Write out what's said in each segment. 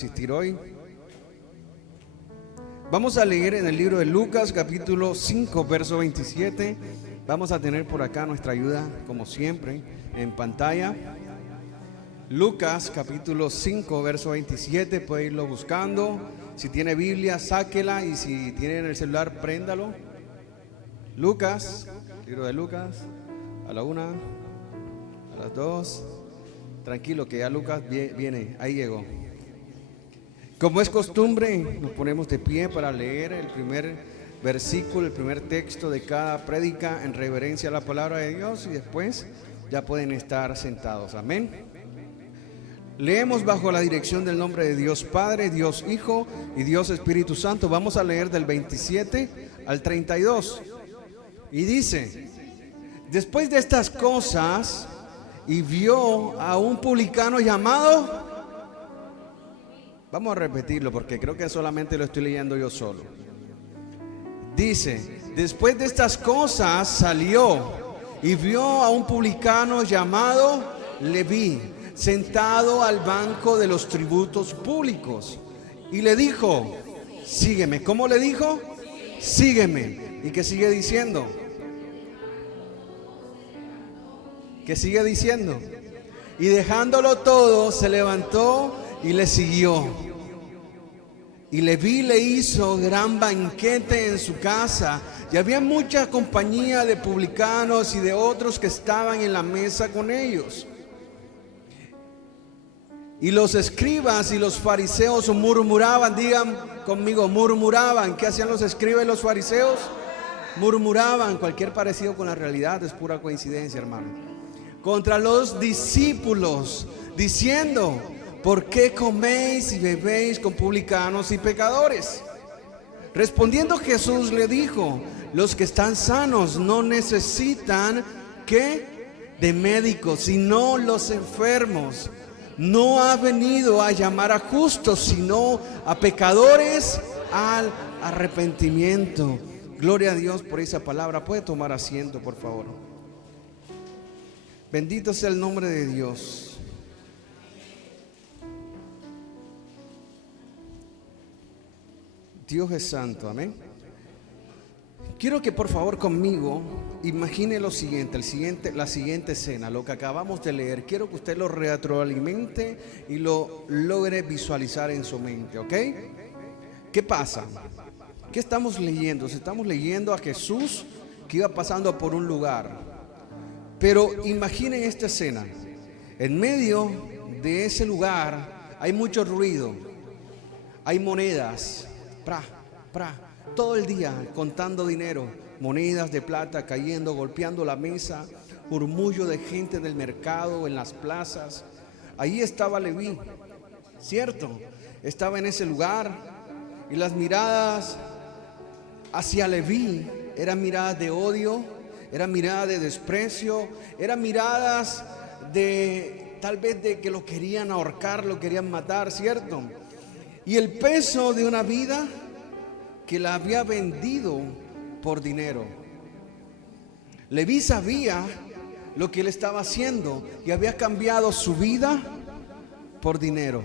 asistir hoy. Vamos a leer en el libro de Lucas, capítulo 5, verso 27. Vamos a tener por acá nuestra ayuda, como siempre, en pantalla. Lucas, capítulo 5, verso 27. Puede irlo buscando. Si tiene Biblia, sáquela. Y si tiene en el celular, préndalo. Lucas, libro de Lucas, a la 1, a las 2. Tranquilo, que ya Lucas viene, ahí llegó. Como es costumbre, nos ponemos de pie para leer el primer versículo, el primer texto de cada prédica en reverencia a la palabra de Dios, y después ya pueden estar sentados. Amén. Leemos bajo la dirección del nombre de Dios Padre, Dios Hijo y Dios Espíritu Santo. Vamos a leer del 27 al 32. Y dice: después de estas cosas, y vio a un publicano llamado... Vamos a repetirlo porque creo que solamente lo estoy leyendo yo solo. Dice: después de estas cosas salió y vio a un publicano llamado Leví, sentado al banco de los tributos públicos, y le dijo: sígueme. ¿Cómo le dijo? Sígueme. ¿Y qué sigue diciendo? ¿Qué sigue diciendo? Y dejándolo todo, se levantó y le siguió. Y Leví le hizo gran banquete en su casa, y había mucha compañía de publicanos y de otros que estaban en la mesa con ellos. Y los escribas y los fariseos murmuraban. Digan conmigo, murmuraban. ¿Qué hacían los escribas y los fariseos? Murmuraban. Cualquier parecido con la realidad es pura coincidencia, hermano. Contra los discípulos, diciendo: ¿por qué coméis y bebéis con publicanos y pecadores? Respondiendo Jesús le dijo: los que están sanos no necesitan ¿qué? De médicos, sino los enfermos. No ha venido a llamar a justos, sino a pecadores al arrepentimiento. Gloria a Dios por esa palabra. Puede tomar asiento, por favor. Bendito sea el nombre de Dios. Dios es santo, amén. Quiero que por favor conmigo imagine lo siguiente, la siguiente escena, lo que acabamos de leer. Quiero que usted lo retroalimente y lo logre visualizar en su mente, ¿ok? ¿Qué pasa? ¿Qué estamos leyendo? Estamos leyendo a Jesús que iba pasando por un lugar. Pero imaginen esta escena. En medio de ese lugar hay mucho ruido. Hay monedas. Todo el día contando dinero, monedas de plata cayendo, golpeando la mesa, murmullo de gente en el mercado, en las plazas. Ahí estaba Leví, ¿cierto? Estaba en ese lugar, y las miradas hacia Leví eran miradas de odio, eran miradas de desprecio, eran miradas de tal vez de que lo querían ahorcar, lo querían matar, ¿cierto? Y el peso de una vida que la había vendido por dinero. Leví sabía lo que él estaba haciendo y había cambiado su vida por dinero.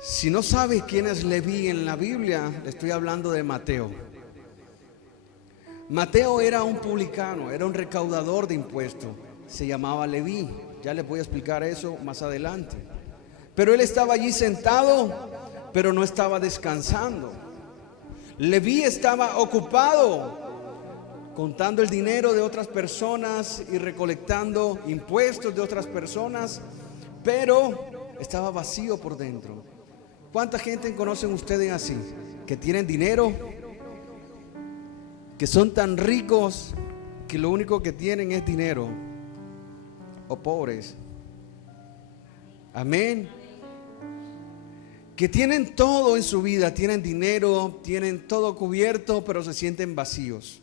Si no sabe quién es Leví en la Biblia, le estoy hablando de Mateo. Mateo era un publicano, era un recaudador de impuestos. Se llamaba Leví. Ya les voy a explicar eso más adelante. Pero él estaba allí sentado, pero no estaba descansando. Leví estaba ocupado contando el dinero de otras personas y recolectando impuestos de otras personas, pero estaba vacío por dentro. ¿Cuánta gente conocen ustedes así? Que tienen dinero, que son tan ricos que lo único que tienen es dinero, o pobres. Amén. Que tienen todo en su vida, tienen dinero, tienen todo cubierto, pero se sienten vacíos.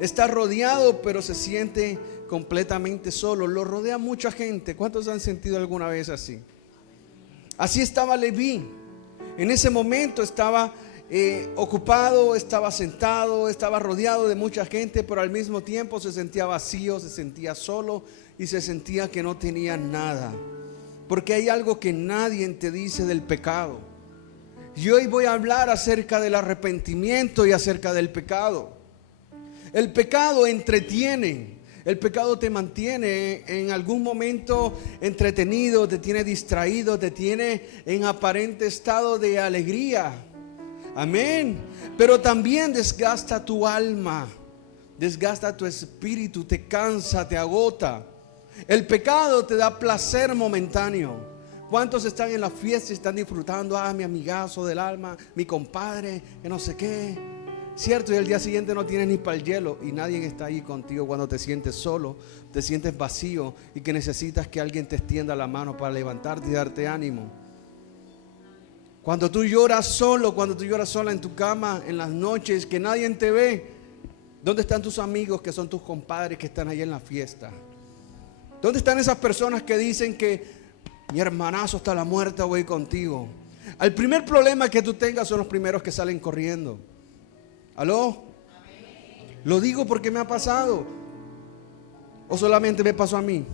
Está rodeado, pero se siente completamente solo. Lo rodea mucha gente. ¿Cuántos han sentido alguna vez así? Así estaba Leví. En ese momento estaba ocupado, estaba sentado, estaba rodeado de mucha gente, pero al mismo tiempo se sentía vacío, se sentía solo y se sentía que no tenía nada. porque hay algo que nadie te dice del pecado. Y hoy voy a hablar acerca del arrepentimiento y acerca del pecado. El pecado entretiene. El pecado te mantiene en algún momento entretenido, te tiene distraído, te tiene en aparente estado de alegría. Amén. Pero también desgasta tu alma, desgasta tu espíritu, te cansa, te agota. El pecado te da placer momentáneo. ¿Cuántos están en la fiesta y están disfrutando? Mi amigazo del alma, mi compadre, que no sé qué. Cierto, y el día siguiente no tienes ni para el hielo y nadie está ahí contigo cuando te sientes solo, te sientes vacío y que necesitas que alguien te extienda la mano para levantarte y darte ánimo. Cuando tú lloras solo, cuando tú lloras sola en tu cama en las noches, que nadie te ve, ¿dónde están tus amigos que son tus compadres que están ahí en la fiesta? ¿Dónde están esas personas que dicen que mi hermanazo hasta la muerte voy contigo? Al primer problema que tú tengas son los primeros que salen corriendo. ¿Aló? Lo digo porque me ha pasado. ¿O solamente me pasó a mí?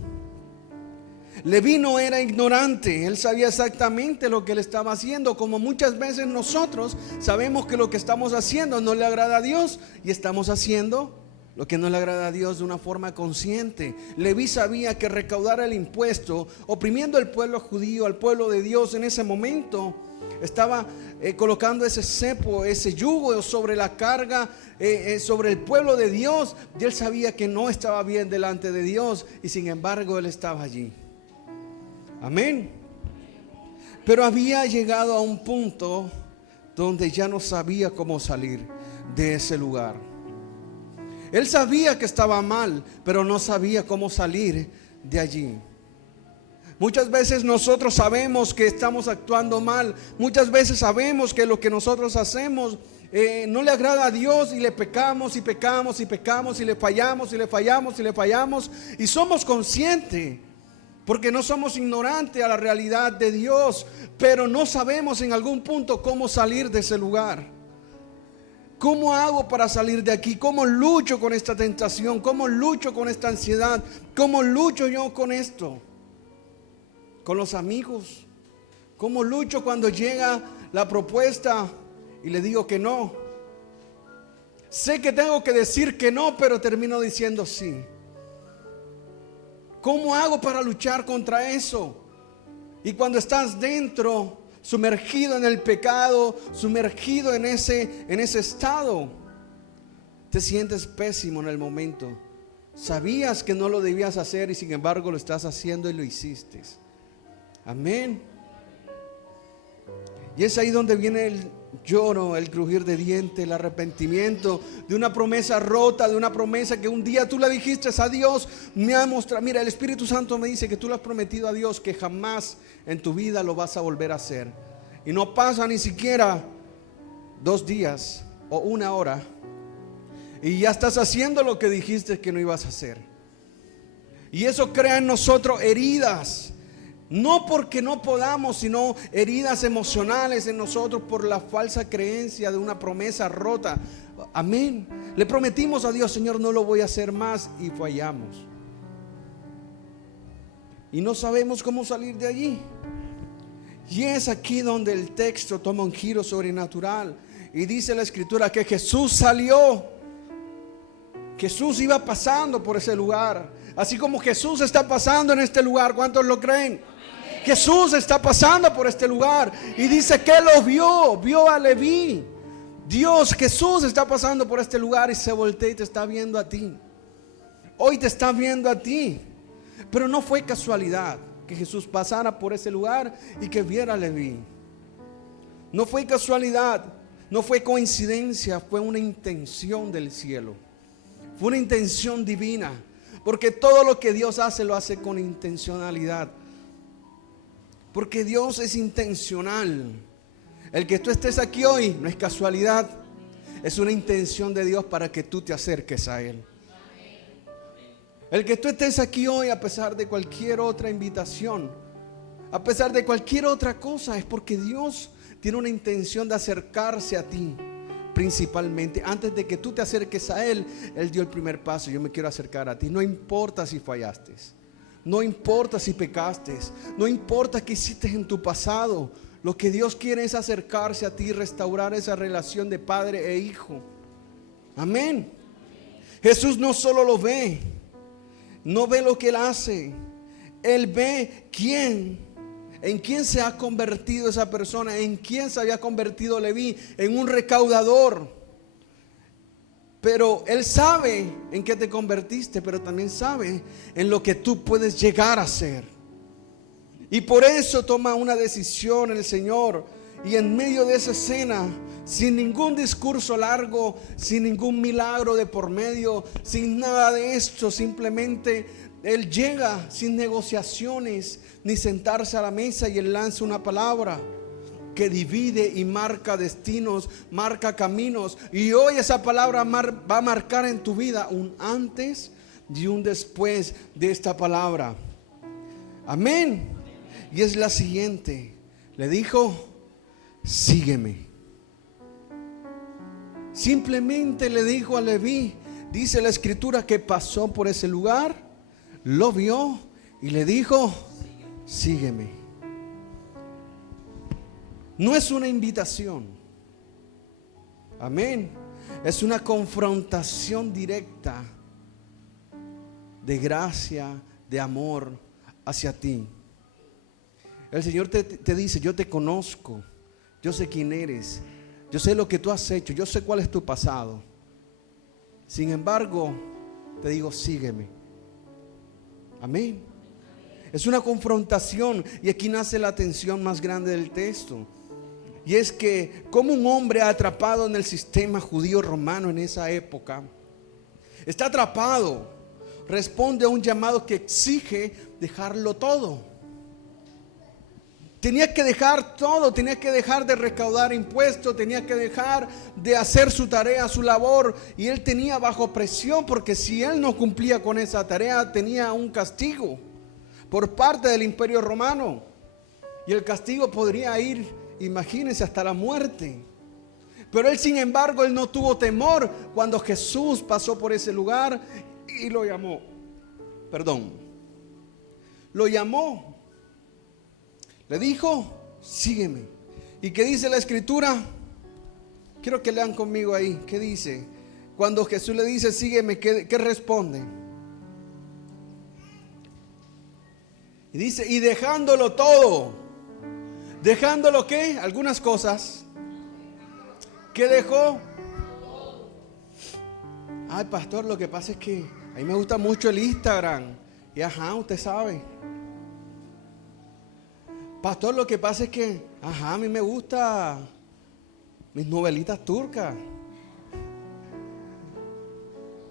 Leví no era ignorante. Él sabía exactamente lo que él estaba haciendo. Como muchas veces nosotros sabemos que lo que estamos haciendo no le agrada a Dios y estamos haciendo lo que no le agrada a Dios de una forma consciente. Leví sabía que recaudar el impuesto, oprimiendo al pueblo judío, al pueblo de Dios en ese momento, estaba colocando ese cepo, ese yugo sobre la carga, sobre el pueblo de Dios. Y él sabía que no estaba bien delante de Dios y sin embargo él estaba allí. Amén. Pero había llegado a un punto donde ya no sabía cómo salir de ese lugar. Él sabía que estaba mal, pero no sabía cómo salir de allí. Muchas veces nosotros sabemos que estamos actuando mal. Muchas veces sabemos que lo que nosotros hacemos no le agrada a Dios y le pecamos y pecamos y pecamos y le fallamos y le fallamos y le fallamos. Y somos conscientes porque no somos ignorantes a la realidad de Dios, pero no sabemos en algún punto cómo salir de ese lugar. ¿Cómo hago para salir de aquí? ¿Cómo lucho con esta tentación? ¿Cómo lucho con esta ansiedad? ¿Cómo lucho yo con esto? Con los amigos. ¿Cómo lucho cuando llega la propuesta y le digo que no? Sé que tengo que decir que no, pero termino diciendo sí. ¿Cómo hago para luchar contra eso? Y cuando estás dentro, sumergido en el pecado, sumergido en ese estado, te sientes pésimo en el momento. Sabías que no lo debías hacer y sin embargo lo estás haciendo y lo hiciste. Amén. Y es ahí donde viene el lloro, el crujir de dientes, el arrepentimiento de una promesa rota, de una promesa que un día tú le dijiste a Dios. Me ha mostrado, mira, el Espíritu Santo me dice que tú le has prometido a Dios que jamás en tu vida lo vas a volver a hacer. Y no pasa ni siquiera 2 días o 1 hora y ya estás haciendo lo que dijiste que no ibas a hacer. Y eso crea en nosotros heridas. No porque no podamos, sino heridas emocionales en nosotros por la falsa creencia de una promesa rota. Amén. Le prometimos a Dios, Señor, no lo voy a hacer más, y fallamos. Y no sabemos cómo salir de allí. Y es aquí donde el texto toma un giro sobrenatural. Y dice la Escritura que Jesús salió. Jesús iba pasando por ese lugar. Así como Jesús está pasando en este lugar. ¿Cuántos lo creen? Jesús está pasando por este lugar y dice que lo vio a Leví. Jesús está pasando por este lugar y se voltea y te está viendo a ti. Hoy te está viendo a ti. Pero no fue casualidad que Jesús pasara por ese lugar y que viera a Leví. No fue casualidad, no fue coincidencia, fue una intención del cielo. Fue una intención divina, porque todo lo que Dios hace lo hace con intencionalidad. Porque Dios es intencional. El que tú estés aquí hoy no es casualidad, es una intención de Dios para que tú te acerques a Él. El que tú estés aquí hoy, a pesar de cualquier otra invitación, a pesar de cualquier otra cosa, es porque Dios tiene una intención de acercarse a ti. Principalmente, antes de que tú te acerques a Él, Él dio el primer paso. Yo me quiero acercar a ti, no importa si fallaste. No importa si pecaste, no importa qué hiciste en tu pasado. Lo que Dios quiere es acercarse a ti y restaurar esa relación de padre e hijo. Amén. Jesús no solo lo ve, no ve lo que Él hace. Él ve en quién se ha convertido esa persona, en quién se había convertido Leví, en un recaudador. Pero Él sabe en qué te convertiste, pero también sabe en lo que tú puedes llegar a ser. Y por eso toma una decisión el Señor. Y en medio de esa escena, sin ningún discurso largo, sin ningún milagro de por medio, sin nada de esto, simplemente Él llega sin negociaciones ni sentarse a la mesa, y Él lanza una palabra que divide y marca destinos, marca caminos. Y hoy esa palabra va a marcar en tu vida un antes y un después de esta palabra. Amén. Y es la siguiente. Le dijo: sígueme. Simplemente le dijo a Leví. Dice la escritura que pasó por ese lugar, lo vio y le dijo: sígueme. No es una invitación. Amén. Es una confrontación directa de gracia, de amor hacia ti. El Señor te dice: yo te conozco, yo sé quién eres, yo sé lo que tú has hecho, yo sé cuál es tu pasado. Sin embargo, te digo: sígueme. Amén. Es una confrontación, y aquí nace la tensión más grande del texto. Y es que como un hombre atrapado en el sistema judío romano en esa época, está atrapado, responde a un llamado que exige dejarlo todo. Tenía que dejar todo, tenía que dejar de recaudar impuestos, tenía que dejar de hacer su tarea, su labor. Y él tenía bajo presión, porque si él no cumplía con esa tarea, tenía un castigo por parte del Imperio Romano. Y el castigo podría ir, imagínense, hasta la muerte. Pero él, sin embargo, él no tuvo temor cuando Jesús pasó por ese lugar y lo llamó. Lo llamó. Le dijo: sígueme. ¿Y qué dice la escritura? Quiero que lean conmigo ahí. ¿Qué dice? Cuando Jesús le dice: sígueme, ¿qué responde? Y dice: y dejándolo todo. ¿Dejándolo qué? Algunas cosas. ¿Qué dejó? Ay, pastor, lo que pasa es que a mí me gusta mucho el Instagram. Y usted sabe. Pastor, lo que pasa es que a mí me gusta mis novelitas turcas.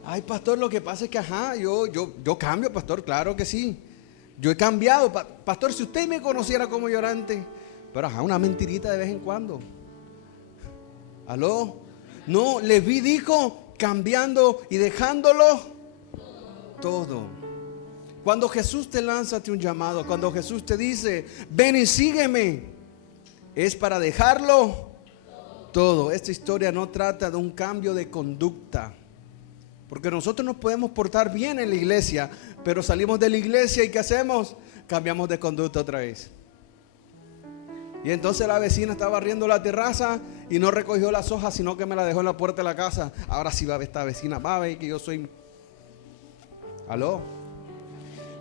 Ay, pastor, lo que pasa es que yo cambio, pastor, claro que sí. Yo he cambiado, pastor, si usted me conociera como llorante. Pero una mentirita de vez en cuando. ¿Aló? No, Leví dijo: cambiando y dejándolo todo. Cuando Jesús te lanza un llamado, cuando Jesús te dice: ven y sígueme, es para dejarlo todo. Esta historia no trata de un cambio de conducta, porque nosotros nos podemos portar bien en la iglesia, pero salimos de la iglesia y ¿qué hacemos? Cambiamos de conducta otra vez. Y entonces la vecina estaba barriendo la terraza y no recogió las hojas, sino que me la dejó en la puerta de la casa. Ahora sí va a ver esta vecina, va a ver que yo soy... ¿Aló?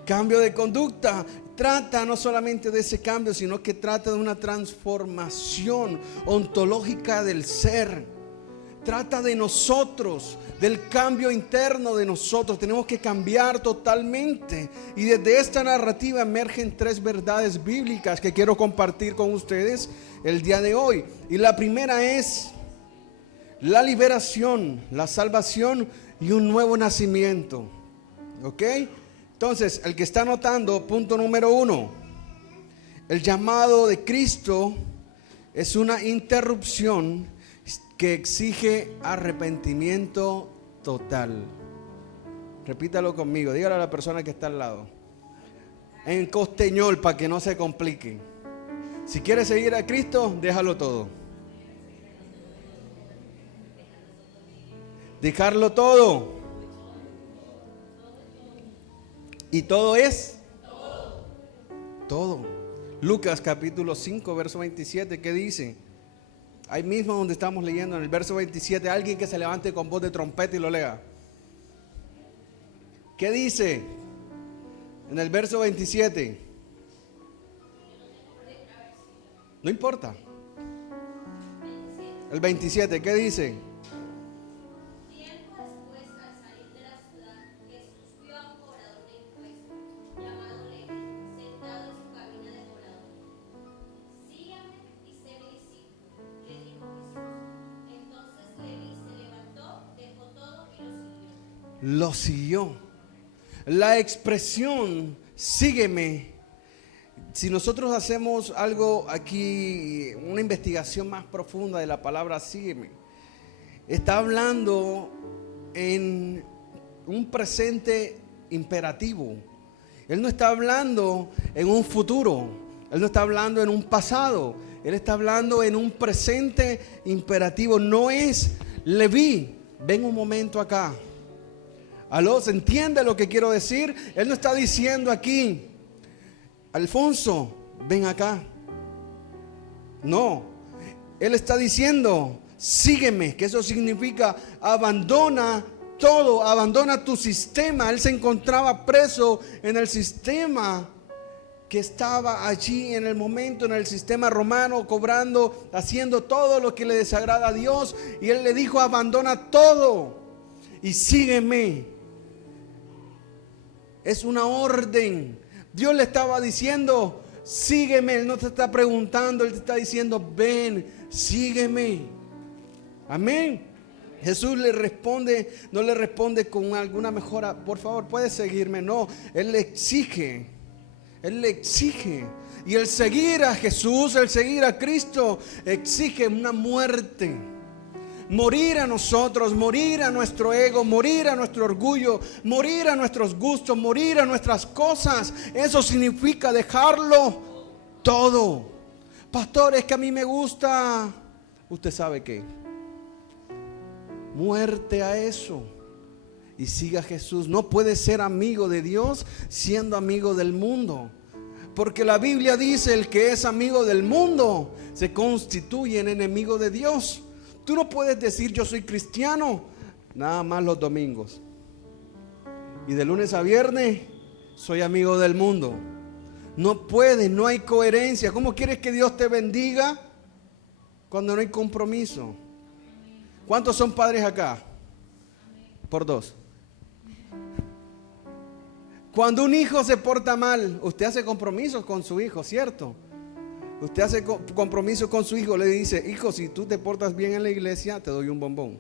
Cambio de conducta. Trata no solamente de ese cambio, sino que trata de una transformación ontológica del ser. Trata de nosotros, del cambio interno de nosotros. Tenemos que cambiar totalmente. Y desde esta narrativa emergen 3 verdades bíblicas que quiero compartir con ustedes el día de hoy. Y la primera es la liberación, la salvación y un nuevo nacimiento. ¿Ok? Entonces, el que está anotando, punto número 1. El llamado de Cristo es una interrupción que exige arrepentimiento total. Repítalo conmigo, dígale a la persona que está al lado. En costeñol, para que no se complique. Si quieres seguir a Cristo, déjalo todo. Dejarlo todo. Y todo es todo. Lucas capítulo 5, verso 27, ¿qué dice? Ahí mismo donde estamos leyendo, en el verso 27, alguien que se levante con voz de trompeta y lo lea. ¿Qué dice? En el verso 27. No importa. El 27, ¿qué dice? Tiempo después, al salir de la ciudad, Jesús vio a un cobrador de impuestos, llamado Leví, sentado en su cabina de cobrador. Sígame y sé mi discípulo, le dijo Jesús. Entonces Leví se levantó, dejó todo y lo siguió. Lo siguió. La expresión sígueme. Si nosotros hacemos algo aquí, una investigación más profunda de la palabra sígueme, está hablando en un presente imperativo. Él no está hablando en un futuro. Él no está hablando en un pasado. Él está hablando en un presente imperativo. No es Leví, ven un momento acá. ¿Aló? ¿Se entiende lo que quiero decir? Él no está diciendo aquí, Alfonso, ven acá. No, él está diciendo, sígueme, que eso significa abandona todo, abandona tu sistema. Él se encontraba preso en el sistema que estaba allí en el momento, en el sistema romano, cobrando, haciendo todo lo que le desagrada a Dios. Y él le dijo, abandona todo y sígueme. Es una orden. Dios le estaba diciendo, sígueme. Él no te está preguntando, Él te está diciendo, ven, sígueme. Amén. Jesús le responde, no le responde con alguna mejora, por favor, puedes seguirme. No, Él le exige. Él le exige. Y el seguir a Jesús, el seguir a Cristo, exige una muerte. Morir a nosotros, morir a nuestro ego, morir a nuestro orgullo, morir a nuestros gustos, morir a nuestras cosas. Eso significa dejarlo todo. Pastor, es que a mí me gusta. Usted sabe qué. Muerte a eso y siga a Jesús. No puede ser amigo de Dios siendo amigo del mundo. Porque la Biblia dice, el que es amigo del mundo se constituye en enemigo de Dios. Tú no puedes decir yo soy cristiano nada más los domingos y de lunes a viernes soy amigo del mundo. No puedes, no hay coherencia. ¿Cómo quieres que Dios te bendiga cuando no hay compromiso? ¿Cuántos son padres acá? Por dos. Cuando un hijo se porta mal, usted hace compromisos con su hijo, ¿cierto? Usted hace compromiso con su hijo, le dice, hijo, si tú te portas bien en la iglesia, te doy un bombón.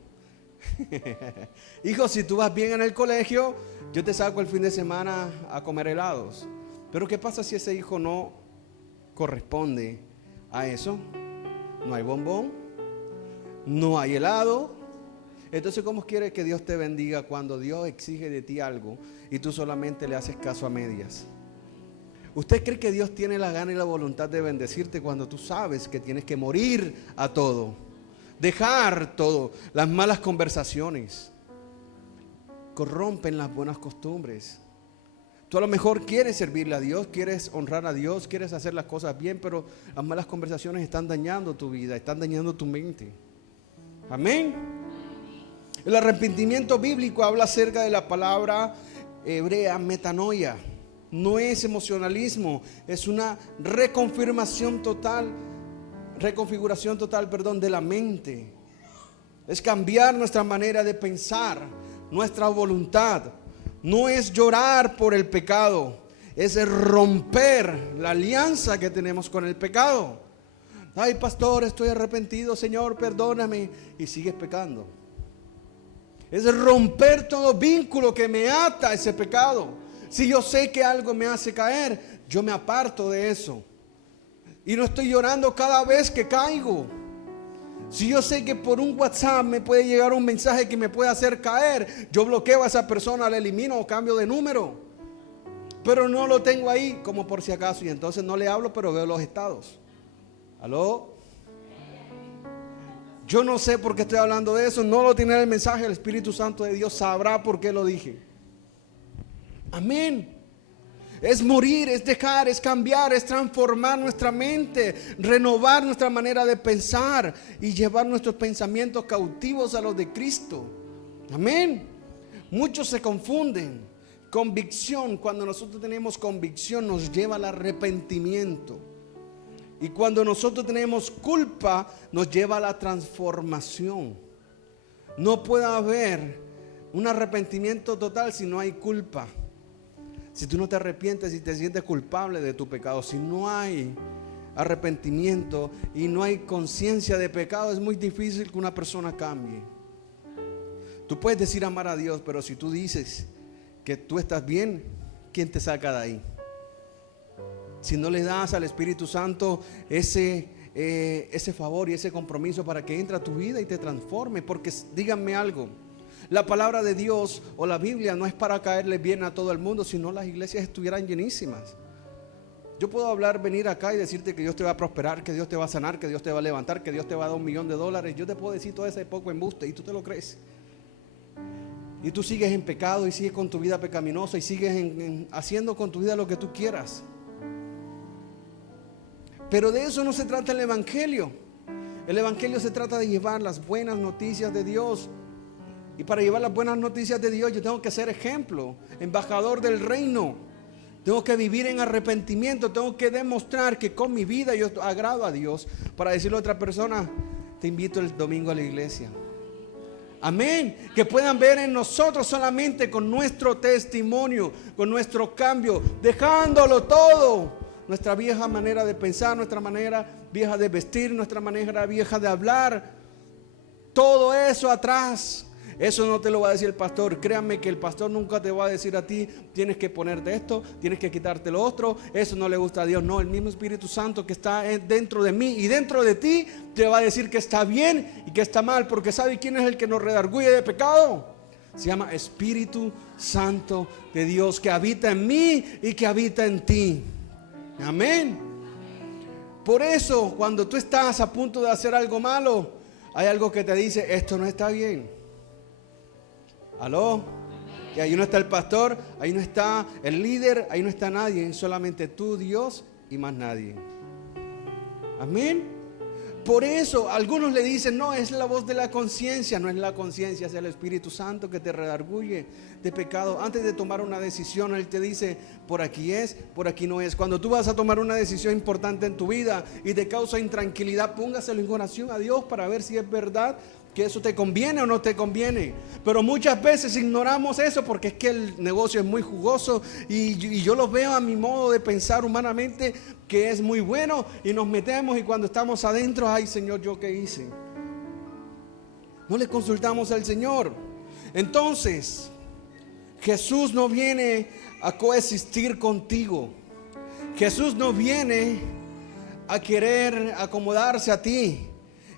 Hijo, si tú vas bien en el colegio, yo te saco el fin de semana a comer helados. Pero ¿qué pasa si ese hijo no corresponde a eso? No hay bombón, no hay helado. Entonces, ¿cómo quieres que Dios te bendiga cuando Dios exige de ti algo y tú solamente le haces caso a medias? ¿Usted cree que Dios tiene la gana y la voluntad de bendecirte cuando tú sabes que tienes que morir a todo? Dejar todo, las malas conversaciones corrompen las buenas costumbres. Tú a lo mejor quieres servirle a Dios, quieres honrar a Dios, quieres hacer las cosas bien, pero las malas conversaciones están dañando tu vida, están dañando tu mente. Amén. El arrepentimiento bíblico habla acerca de la palabra hebrea metanoia. No es emocionalismo, es una reconfiguración total de la mente. Es cambiar nuestra manera de pensar, nuestra voluntad. No es llorar por el pecado, es romper la alianza que tenemos con el pecado. Ay, pastor, estoy arrepentido, Señor, perdóname, y sigues pecando. Es romper todo vínculo que me ata a ese pecado. Si yo sé que algo me hace caer, yo me aparto de eso. Y no estoy llorando cada vez que caigo. Si yo sé que por un WhatsApp me puede llegar un mensaje que me puede hacer caer, yo bloqueo a esa persona, la elimino o cambio de número. Pero no lo tengo ahí como por si acaso. Y entonces no le hablo, pero veo los estados. ¿Aló? Yo no sé por qué estoy hablando de eso. No lo tiene el mensaje. El Espíritu Santo de Dios sabrá por qué lo dije. Amén. Es morir, es dejar, es cambiar, es transformar nuestra mente, renovar nuestra manera de pensar y llevar nuestros pensamientos cautivos a los de Cristo. Amén. Muchos se confunden. Convicción, cuando nosotros tenemos convicción, nos lleva al arrepentimiento. Y cuando nosotros tenemos culpa, nos lleva a la transformación. No puede haber un arrepentimiento total si no hay culpa. Si tú no te arrepientes y te sientes culpable de tu pecado, si no hay arrepentimiento y no hay conciencia de pecado, es muy difícil que una persona cambie. Tú puedes decir amar a Dios, pero si tú dices que tú estás bien, ¿quién te saca de ahí? Si no le das al Espíritu Santo ese favor y ese compromiso para que entre a tu vida y te transforme. Porque díganme algo, la palabra de Dios o la Biblia no es para caerle bien a todo el mundo, sino las iglesias estuvieran llenísimas. Yo puedo venir acá y decirte que Dios te va a prosperar, que Dios te va a sanar, que Dios te va a levantar, que Dios te va a dar $1 millón. Yo te puedo decir todo ese poco embuste y tú te lo crees. Y tú sigues en pecado y sigues con tu vida pecaminosa y sigues haciendo con tu vida lo que tú quieras. Pero de eso no se trata el Evangelio. El Evangelio se trata de llevar las buenas noticias de Dios. Y para llevar las buenas noticias de Dios yo tengo que ser ejemplo, embajador del reino. Tengo que vivir en arrepentimiento. Tengo que demostrar que con mi vida yo agrado a Dios. Para decirle a otra persona, te invito el domingo a la iglesia. Amén. Que puedan ver en nosotros solamente con nuestro testimonio, con nuestro cambio, dejándolo todo. Nuestra vieja manera de pensar, nuestra manera vieja de vestir, nuestra manera vieja de hablar. Todo eso atrás. Eso no te lo va a decir el pastor. Créanme que el pastor nunca te va a decir a ti, tienes que ponerte esto, tienes que quitarte lo otro. Eso no le gusta a Dios. No, el mismo Espíritu Santo que está dentro de mí y dentro de ti te va a decir que está bien y que está mal. Porque ¿sabe quién es el que nos redarguye de pecado? Se llama Espíritu Santo de Dios, que habita en mí y que habita en ti. Amén. Por eso cuando tú estás a punto de hacer algo malo, hay algo que te dice, esto no está bien. ¿Aló? Y ahí no está el pastor, ahí no está el líder, ahí no está nadie, solamente tú, Dios y más nadie. Amén. Por eso algunos le dicen, no, es la voz de la conciencia. No es la conciencia, es el Espíritu Santo que te redarguye de pecado. Antes de tomar una decisión, Él te dice, por aquí es, por aquí no es. Cuando tú vas a tomar una decisión importante en tu vida y te causa intranquilidad, póngaselo en oración a Dios para ver si es verdad que eso te conviene o no te conviene. Pero muchas veces ignoramos eso porque es que el negocio es muy jugoso y yo lo veo a mi modo de pensar humanamente que es muy bueno, y nos metemos y cuando estamos adentro, ay Señor, ¿yo qué hice? No le consultamos al Señor. Entonces Jesús no viene a coexistir contigo. Jesús no viene a querer acomodarse a ti.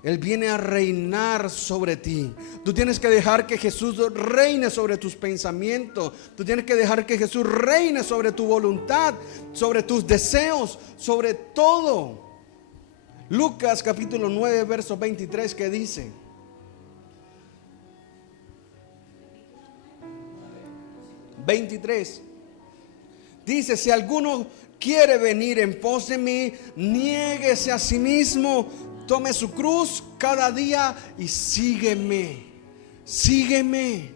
Él viene a reinar sobre ti. Tú tienes que dejar que Jesús reine sobre tus pensamientos. Tú tienes que dejar que Jesús reine sobre tu voluntad, sobre tus deseos, sobre todo. Lucas capítulo 9, verso 23, ¿qué dice? Dice, si alguno quiere venir en pos de mí, niéguese a sí mismo, tome su cruz cada día y sígueme. Sígueme.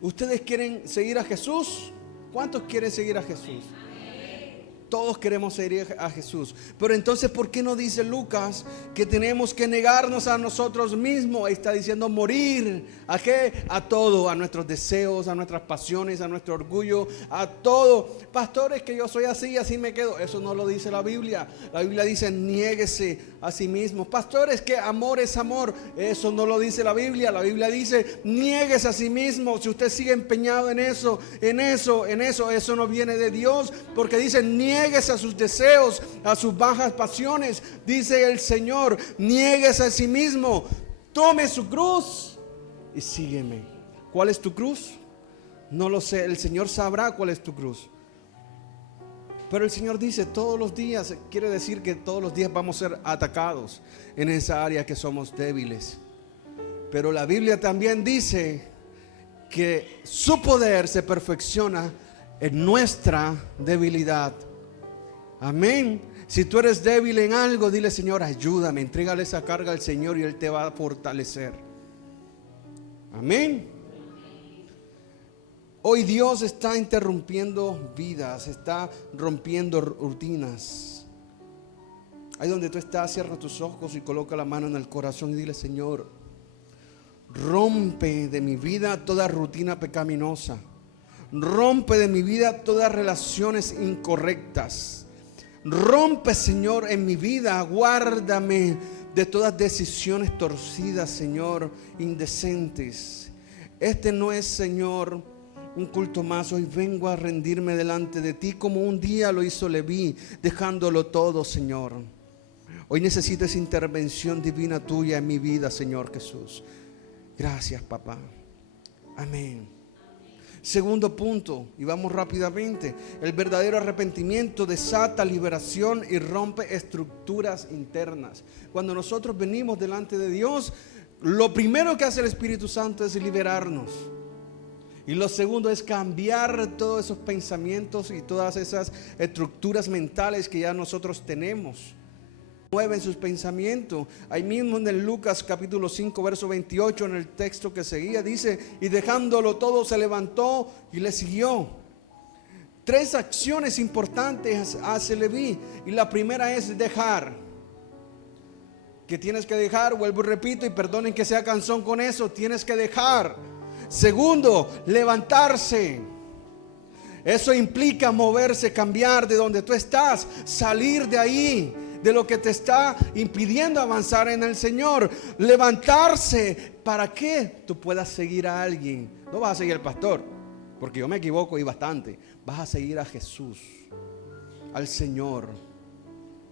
¿Ustedes quieren seguir a Jesús? ¿Cuántos quieren seguir a Jesús? Todos queremos seguir a Jesús. Pero entonces, ¿por qué no dice Lucas que tenemos que negarnos a nosotros mismos? Ahí está diciendo morir. ¿A qué? A todo, a nuestros deseos, a nuestras pasiones, a nuestro orgullo, a todo. Pastores, que yo soy así y así me quedo. Eso no lo dice la Biblia. La Biblia dice niéguese a sí mismo. Pastores, que amor es amor. Eso no lo dice la Biblia. La Biblia dice niéguese a sí mismo. Si usted sigue empeñado en eso, eso no viene de Dios, porque dice niéguese a sus deseos, a sus bajas pasiones. Dice el Señor, niéguese a sí mismo, tome su cruz y sígueme. ¿Cuál es tu cruz? No lo sé, el Señor sabrá cuál es tu cruz. Pero el Señor dice todos los días, quiere decir que todos los días vamos a ser atacados en esa área que somos débiles. Pero la Biblia también dice que su poder se perfecciona en nuestra debilidad. Amén. Si tú eres débil en algo, dile: Señor, ayúdame. Entrégale esa carga al Señor y Él te va a fortalecer. Amén. Hoy Dios está interrumpiendo vidas, está rompiendo rutinas. Ahí donde tú estás, cierra tus ojos y coloca la mano en el corazón y dile: Señor, rompe de mi vida toda rutina pecaminosa. Rompe de mi vida todas relaciones incorrectas. Rompe, Señor, en mi vida. Guárdame de todas decisiones torcidas, Señor, indecentes. Este no es, Señor, un culto más. Hoy vengo a rendirme delante de ti como un día lo hizo Leví, dejándolo todo, Señor. Hoy necesito esa intervención divina tuya en mi vida, Señor Jesús. Gracias, papá. Amén. Segundo punto, y vamos rápidamente: el verdadero arrepentimiento desata liberación y rompe estructuras internas. Cuando nosotros venimos delante de Dios, lo primero que hace el Espíritu Santo es liberarnos. Y lo segundo es cambiar todos esos pensamientos y todas esas estructuras mentales que ya nosotros tenemos. Mueven sus pensamientos. Ahí mismo en el Lucas capítulo 5 verso 28, en el texto que seguía, dice: y dejándolo todo se levantó y le siguió. 3 acciones importantes hace Leví, y la primera es dejar. Que tienes que dejar, vuelvo y repito, y perdonen que sea cansón con eso, tienes que dejar. Segundo, levantarse. Eso implica moverse, cambiar de donde tú estás, salir de ahí, de lo que te está impidiendo avanzar en el Señor. Levantarse, ¿para que tú puedas seguir a alguien? No vas a seguir al pastor, porque yo me equivoco y bastante. Vas a seguir a Jesús, al Señor.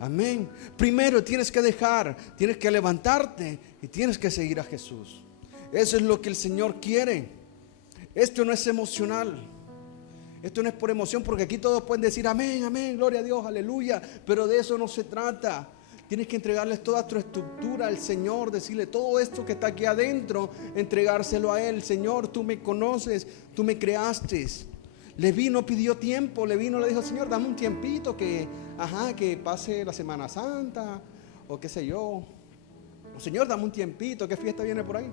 Amén. Primero tienes que dejar, tienes que levantarte y tienes que seguir a Jesús. Eso es lo que el Señor quiere. Esto no es emocional. Esto no es por emoción, porque aquí todos pueden decir amén, amén, gloria a Dios, aleluya. Pero de eso no se trata. Tienes que entregarles toda tu estructura al Señor, decirle todo esto que está aquí adentro, entregárselo a Él. Señor, tú me conoces, tú me creaste. Leví no pidió tiempo, Leví no le dijo: Señor, dame un tiempito que pase la Semana Santa, o qué sé yo. Señor, dame un tiempito, ¿qué fiesta viene por ahí?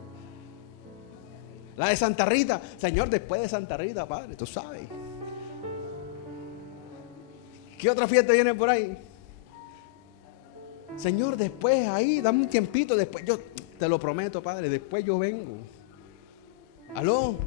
La de Santa Rita. Señor, después de Santa Rita, Padre, tú sabes. ¿Qué otra fiesta viene por ahí? Señor, después ahí, dame un tiempito, después yo te lo prometo, Padre, después yo vengo. Aló.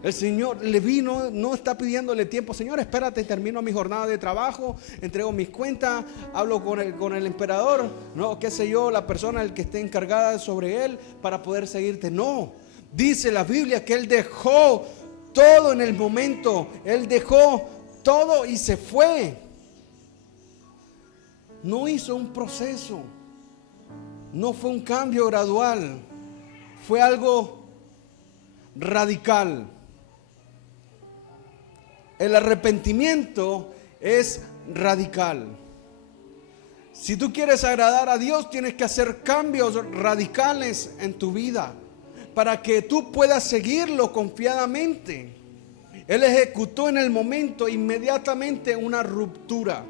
El Señor Leví no está pidiéndole tiempo. Señor, espérate, termino mi jornada de trabajo, entrego mis cuentas, hablo con el emperador, no, qué sé yo, la persona el que esté encargada sobre él para poder seguirte. No, dice la Biblia que él dejó todo en el momento. Él dejó todo y se fue. No hizo un proceso, no fue un cambio gradual, fue algo radical. El arrepentimiento es radical. Si tú quieres agradar a Dios, tienes que hacer cambios radicales en tu vida para que tú puedas seguirlo confiadamente. Él ejecutó en el momento inmediatamente una ruptura.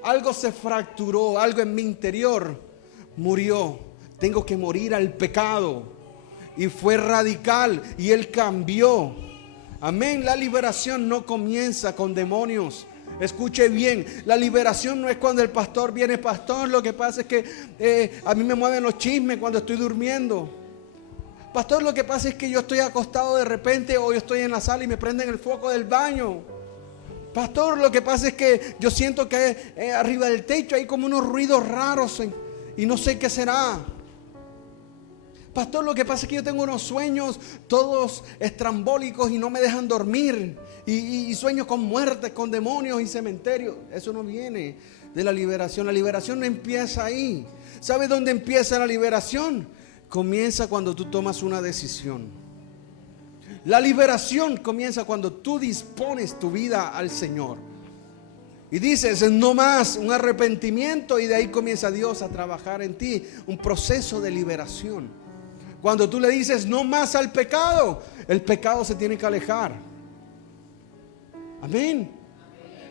Algo se fracturó, algo en mi interior murió. Tengo que morir al pecado. Y fue radical y Él cambió. Amén. La liberación no comienza con demonios. Escuche bien, la liberación no es cuando el pastor viene: pastor, lo que pasa es que a mí me mueven los chismes cuando estoy durmiendo. Pastor, lo que pasa es que yo estoy acostado de repente, o yo estoy en la sala y me prenden el foco del baño. Pastor, lo que pasa es que yo siento que arriba del techo hay como unos ruidos raros y no sé qué será. Pastor, lo que pasa es que yo tengo unos sueños todos estrambólicos y no me dejan dormir. Y sueño con muertes, con demonios y cementerios. Eso no viene de la liberación. La liberación no empieza ahí. ¿Sabes dónde empieza la liberación? Comienza cuando tú tomas una decisión. La liberación comienza cuando tú dispones tu vida al Señor. Y dices: no más, un arrepentimiento, y de ahí comienza Dios a trabajar en ti. Un proceso de liberación. Cuando tú le dices no más al pecado, el pecado se tiene que alejar. Amén.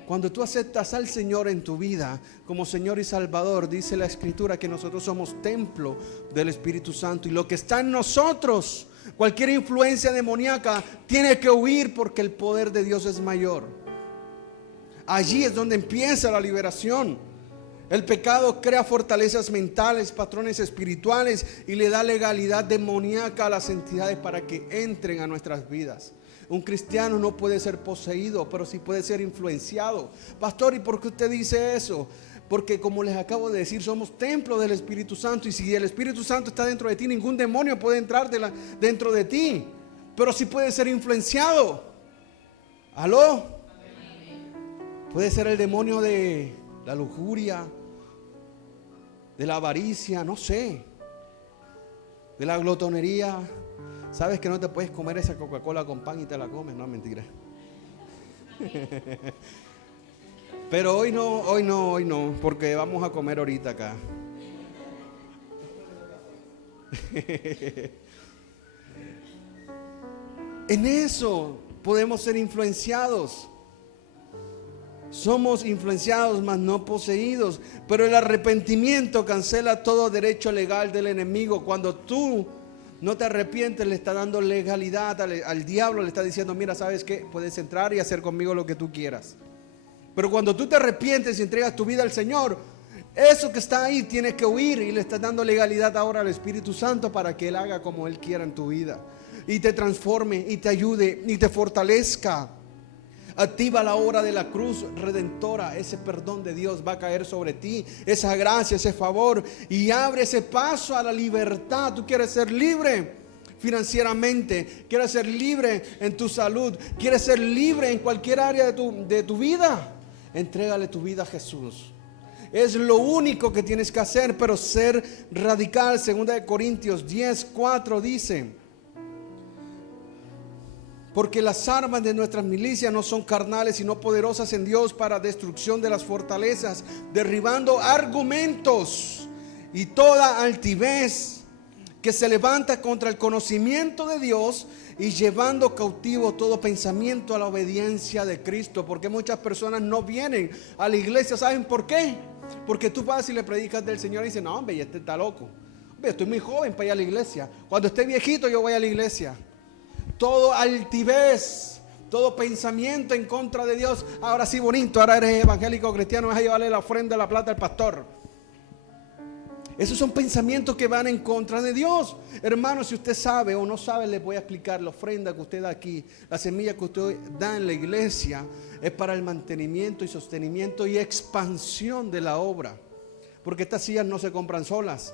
Cuando tú aceptas al Señor en tu vida como Señor y Salvador, dice la Escritura que nosotros somos templo del Espíritu Santo. Y lo que está en nosotros, cualquier influencia demoníaca, tiene que huir porque el poder de Dios es mayor. Allí es donde empieza la liberación. El pecado crea fortalezas mentales, patrones espirituales y le da legalidad demoníaca a las entidades para que entren a nuestras vidas. Un cristiano no puede ser poseído, pero sí puede ser influenciado. Pastor, ¿y por qué usted dice eso? Porque como les acabo de decir, somos templo del Espíritu Santo. Y si el Espíritu Santo está dentro de ti, ningún demonio puede entrar dentro de ti. Pero sí puede ser influenciado. ¿Aló? Puede ser el demonio de la lujuria, de la avaricia, no sé, de la glotonería. Sabes que no te puedes comer esa Coca-Cola con pan y te la comes, no, mentira. Pero hoy no, porque vamos a comer ahorita acá. En eso podemos ser influenciados. Somos influenciados, mas no poseídos. Pero el arrepentimiento cancela todo derecho legal del enemigo. Cuando tú no te arrepientes, le está dando legalidad al diablo. Le está diciendo, mira, ¿sabes qué? Puedes entrar y hacer conmigo lo que tú quieras. Pero cuando tú te arrepientes y entregas tu vida al Señor, eso que está ahí tiene que huir. Y le estás dando legalidad ahora al Espíritu Santo para que Él haga como Él quiera en tu vida. Y te transforme, y te ayude, y te fortalezca. Activa la obra de la cruz redentora. Ese perdón de Dios va a caer sobre ti. Esa gracia, ese favor. Y abre ese paso a la libertad. Tú quieres ser libre financieramente. Quieres ser libre en tu salud. Quieres ser libre en cualquier área de tu vida. Entrégale tu vida a Jesús. Es lo único que tienes que hacer, pero ser radical. 2 Corintios 10:4 dice: porque las armas de nuestras milicias no son carnales, sino poderosas en Dios para destrucción de las fortalezas, derribando argumentos y toda altivez que se levanta contra el conocimiento de Dios, y llevando cautivo todo pensamiento a la obediencia de Cristo. Porque muchas personas no vienen a la iglesia. ¿Saben por qué? Porque tú vas y le predicas del Señor y dices, no, hombre, este está loco. Hombre, estoy muy joven para ir a la iglesia. Cuando esté viejito yo voy a la iglesia. Todo altivez, todo pensamiento en contra de Dios. Ahora sí, bonito, ahora eres evangélico cristiano, vas a llevarle la ofrenda, la plata al pastor. Esos son pensamientos que van en contra de Dios. Hermano, si usted sabe o no sabe, les voy a explicar. La ofrenda que usted da aquí, la semilla que usted da en la iglesia, es para el mantenimiento y sostenimiento y expansión de la obra. Porque estas sillas no se compran solas,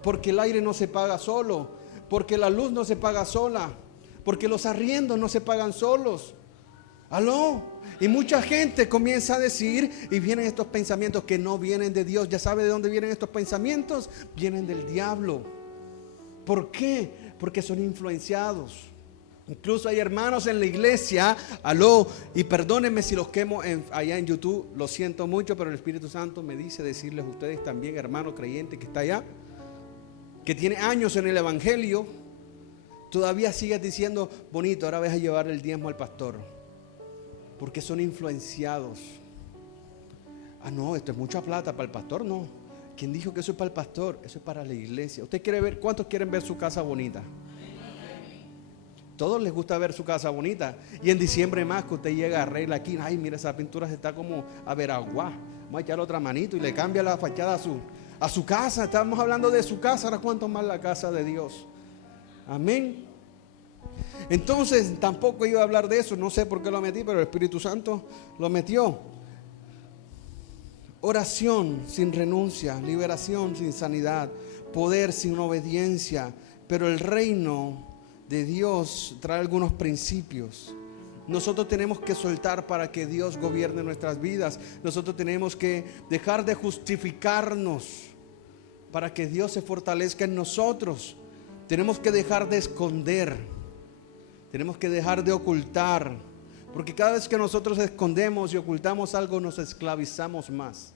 porque el aire no se paga solo, porque la luz no se paga sola, porque los arriendos no se pagan solos. ¿Aló? Y mucha gente comienza a decir, y vienen estos pensamientos que no vienen de Dios. ¿Ya sabe de dónde vienen estos pensamientos? Vienen del diablo. ¿Por qué? Porque son influenciados. Incluso hay hermanos en la iglesia, aló, y perdónenme si los quemo allá en YouTube, lo siento mucho, pero el Espíritu Santo me dice decirles a ustedes también, hermano creyente que está allá, que tiene años en el evangelio, todavía sigues diciendo, bonito, ahora vas a llevar el diezmo al pastor. Porque son influenciados. Ah, no, esto es mucha plata para el pastor, no. ¿Quién dijo que eso es para el pastor? Eso es para la iglesia. ¿Usted quiere ver? ¿Cuántos quieren ver su casa bonita? Todos les gusta ver su casa bonita. Y en diciembre más que usted llega, arregla aquí. Ay, mira, esa pintura se está como a ver agua. Vamos a echarle otra manito y le cambia la fachada a su casa. Estamos hablando de su casa. Ahora cuánto más la casa de Dios. Amén. Entonces tampoco iba a hablar de eso. No sé por qué lo metí, pero el Espíritu Santo lo metió. Oración sin renuncia, liberación sin sanidad, poder sin obediencia. Pero el reino de Dios trae algunos principios. Nosotros tenemos que soltar para que Dios gobierne nuestras vidas. Nosotros tenemos que dejar de justificarnos para que Dios se fortalezca en nosotros. Tenemos que dejar de esconder. Tenemos que dejar de ocultar. Porque cada vez que nosotros escondemos y ocultamos algo, nos esclavizamos más.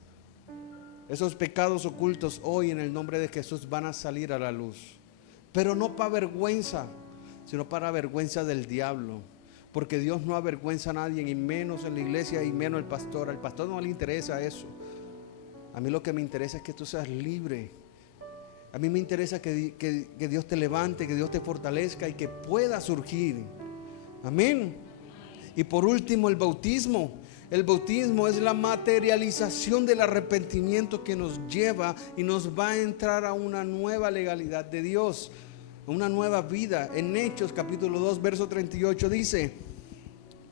Esos pecados ocultos hoy en el nombre de Jesús van a salir a la luz. Pero no para vergüenza, sino para vergüenza del diablo. Porque Dios no avergüenza a nadie, y menos en la iglesia, y menos el pastor. Al pastor no le interesa eso. A mí lo que me interesa es que tú seas libre. A mí me interesa que Dios te levante, que Dios te fortalezca y que pueda surgir. Amén. Y por último, el bautismo. El bautismo es la materialización del arrepentimiento que nos lleva y nos va a entrar a una nueva legalidad de Dios, una nueva vida. En Hechos capítulo 2 verso 38 dice: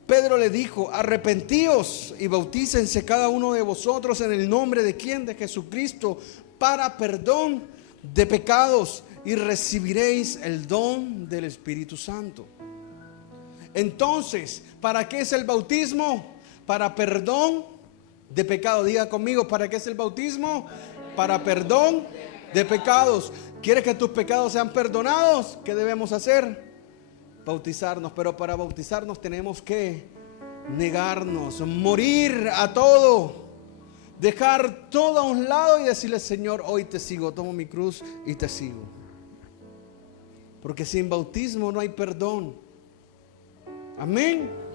Pedro le dijo: arrepentíos y bautícense cada uno de vosotros en el nombre de ¿quién? De Jesucristo, para perdón de pecados, y recibiréis el don del Espíritu Santo. Entonces, ¿para qué es el bautismo? Para perdón de pecados. Diga conmigo, ¿para qué es el bautismo? Para perdón de pecados. ¿Quieres que tus pecados sean perdonados? ¿Qué debemos hacer? Bautizarnos. Pero para bautizarnos tenemos que negarnos, morir a todo, dejar todo a un lado y decirle: Señor, hoy te sigo, tomo mi cruz y te sigo. Porque sin bautismo no hay perdón. Amén.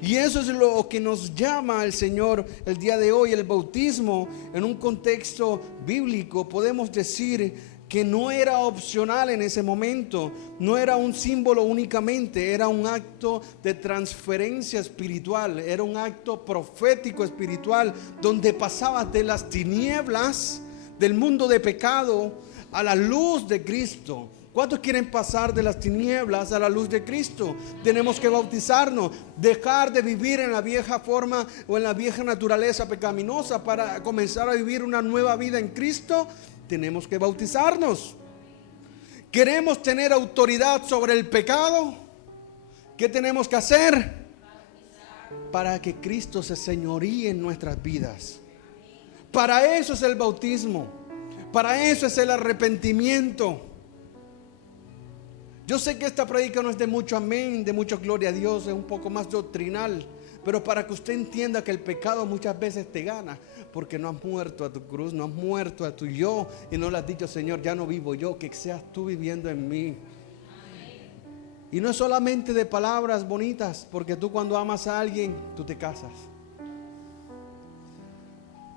Y eso es lo que nos llama el Señor el día de hoy. El bautismo, en un contexto bíblico, podemos decir que no era opcional en ese momento, no era un símbolo únicamente, era un acto de transferencia espiritual, era un acto profético espiritual, donde pasabas de las tinieblas del mundo de pecado a la luz de Cristo. ¿Cuántos quieren pasar de las tinieblas a la luz de Cristo? Tenemos que bautizarnos, dejar de vivir en la vieja forma o en la vieja naturaleza pecaminosa para comenzar a vivir una nueva vida en Cristo. Tenemos que bautizarnos. ¿Queremos tener autoridad sobre el pecado? ¿Qué tenemos que hacer? Para que Cristo se señoríe en nuestras vidas. Para eso es el bautismo. Para eso es el arrepentimiento. Yo sé que esta prédica no es de mucho amén, de mucho gloria a Dios, es un poco más doctrinal, pero para que usted entienda que el pecado muchas veces te gana, porque no has muerto a tu cruz, no has muerto a tu yo, y no le has dicho: Señor, ya no vivo yo, que seas tú viviendo en mí. Y no es solamente de palabras bonitas, porque tú cuando amas a alguien, tú te casas,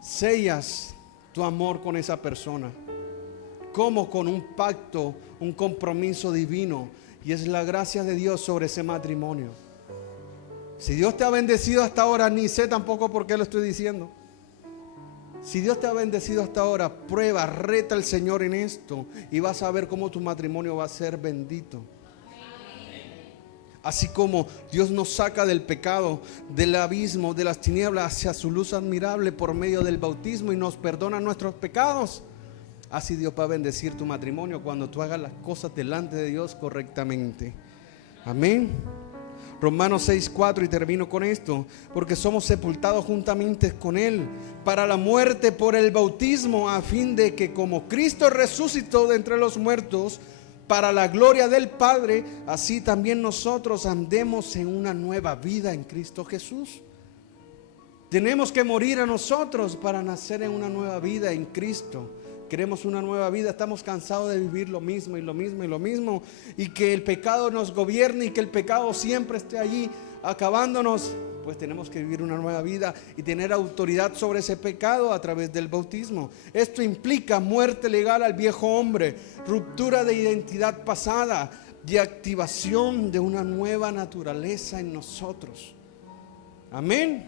sellas tu amor con esa persona, como con un pacto, un compromiso divino, y es la gracia de Dios sobre ese matrimonio. Si Dios te ha bendecido hasta ahora, ni sé tampoco por qué lo estoy diciendo. Si Dios te ha bendecido hasta ahora, prueba, reta al Señor en esto, y vas a ver cómo tu matrimonio va a ser bendito. Así como Dios nos saca del pecado, del abismo, de las tinieblas hacia su luz admirable por medio del bautismo, y nos perdona nuestros pecados, así Dios va a bendecir tu matrimonio cuando tú hagas las cosas delante de Dios correctamente. Amén. Romanos 6:4, y termino con esto: porque somos sepultados juntamente con Él para la muerte por el bautismo, a fin de que como Cristo resucitó de entre los muertos para la gloria del Padre, así también nosotros andemos en una nueva vida en Cristo Jesús. Tenemos que morir a nosotros para nacer en una nueva vida en Cristo. Queremos una nueva vida, estamos cansados de vivir lo mismo y lo mismo y lo mismo, y que el pecado nos gobierne y que el pecado siempre esté allí acabándonos. Pues tenemos que vivir una nueva vida y tener autoridad sobre ese pecado a través del bautismo. Esto implica muerte legal al viejo hombre, ruptura de identidad pasada y activación de una nueva naturaleza en nosotros. Amén.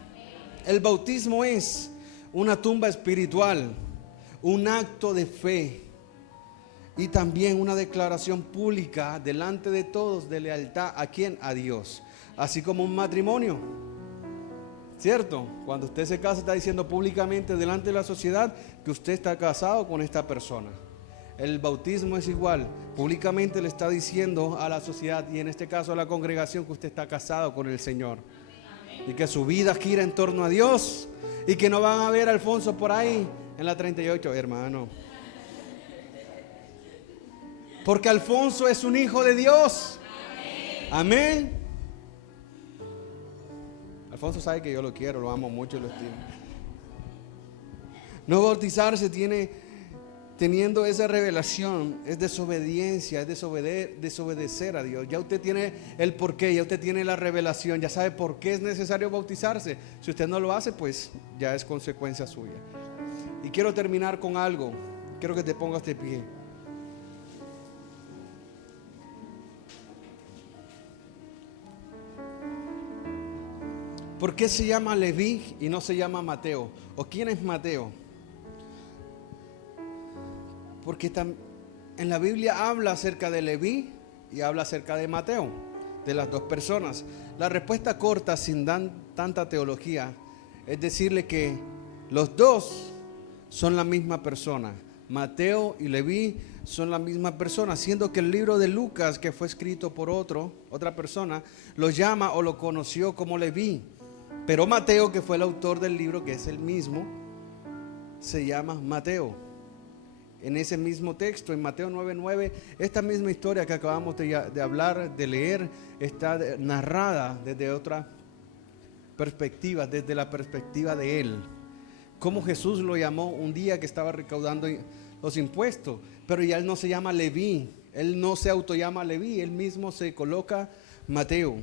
El bautismo es una tumba espiritual, un acto de fe y también una declaración pública delante de todos de lealtad. ¿A quién? A Dios. Así como un matrimonio, ¿cierto? Cuando usted se casa, está diciendo públicamente delante de la sociedad que usted está casado con esta persona. El bautismo es igual, públicamente le está diciendo a la sociedad, y en este caso a la congregación, que usted está casado con el Señor. Y que su vida gira en torno a Dios, y que no van a ver a Alfonso por ahí en la 38, hermano. Porque Alfonso es un hijo de Dios. Amén. Alfonso sabe que yo lo quiero, lo amo mucho y lo estimo. No bautizarse tiene teniendo esa revelación, es desobediencia, es desobedecer a Dios. Ya usted tiene el porqué, ya usted tiene la revelación, ya sabe por qué es necesario bautizarse. Si usted no lo hace, pues ya es consecuencia suya. Y quiero terminar con algo. Quiero que te pongas de pie. ¿Por qué se llama Leví y no se llama Mateo? ¿O quién es Mateo? Porque en la Biblia habla acerca de Leví y habla acerca de Mateo, de las dos personas. La respuesta corta, sin tanta teología, es decirle que los dos son la misma persona. Mateo y Leví son la misma persona, siendo que el libro de Lucas, que fue escrito por otra persona, lo llama o lo conoció como Leví. Pero Mateo, que fue el autor del libro, que es el mismo, se llama Mateo. En ese mismo texto, en Mateo 9:9, esta misma historia que acabamos de hablar, de leer, está narrada desde otra perspectiva, desde la perspectiva de él. Cómo Jesús lo llamó un día que estaba recaudando los impuestos, pero ya él no se llama Leví, él no se autollama Leví, él mismo se coloca Mateo.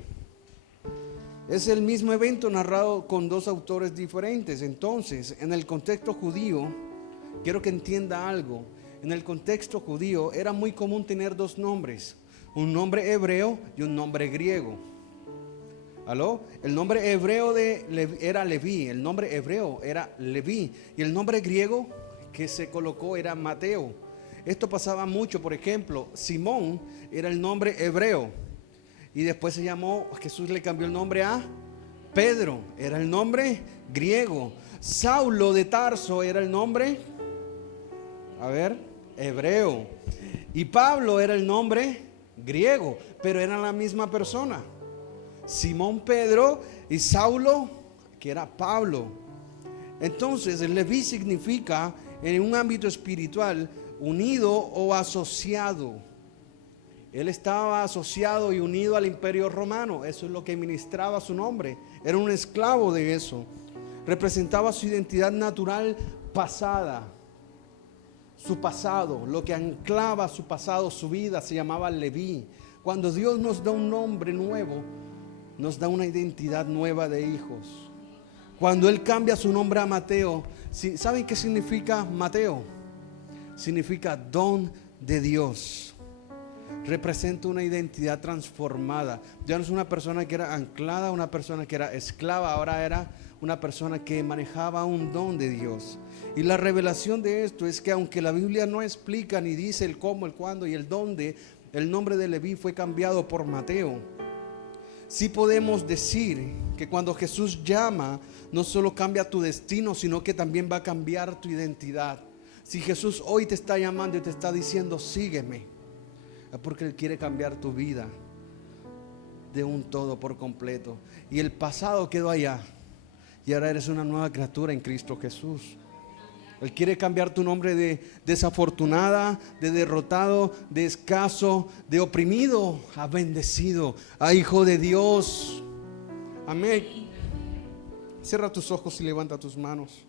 Es el mismo evento narrado con dos autores diferentes. Entonces, en el contexto judío, quiero que entienda algo. En el contexto judío era muy común tener dos nombres, un nombre hebreo y un nombre griego. ¿Aló? El nombre hebreo era Leví, el nombre hebreo era Leví, y el nombre griego que se colocó era Mateo. Esto pasaba mucho. Por ejemplo, Simón era el nombre hebreo y después Jesús le cambió el nombre a Pedro, era el nombre griego. Saulo de Tarso era el nombre, hebreo. Y Pablo era el nombre griego, pero eran la misma persona. Simón Pedro y Saulo, que era Pablo. Entonces, el Leví significa, en un ámbito espiritual, unido o asociado. Él estaba asociado y unido al imperio romano. Eso es lo que ministraba su nombre. Era un esclavo de eso. Representaba su identidad natural pasada. Su pasado, lo que anclaba su pasado, su vida, se llamaba Leví. Cuando Dios nos da un nombre nuevo, nos da una identidad nueva de hijos. Cuando Él cambia su nombre a Mateo, ¿saben qué significa Mateo? Significa don de Dios. Representa una identidad transformada. Ya no es una persona que era anclada, una persona que era esclava, ahora era una persona que manejaba un don de Dios. Y la revelación de esto es que aunque la Biblia no explica ni dice el cómo, el cuándo y el dónde, el nombre de Leví fue cambiado por Mateo. Sí podemos decir que cuando Jesús llama, no solo cambia tu destino, sino que también va a cambiar tu identidad. Si Jesús hoy te está llamando y te está diciendo sígueme, es porque Él quiere cambiar tu vida de un todo por completo. Y el pasado quedó allá y ahora eres una nueva criatura en Cristo Jesús. Él quiere cambiar tu nombre de desafortunada, de derrotado, de escaso, de oprimido, a bendecido, a hijo de Dios. Amén. Cierra tus ojos y levanta tus manos.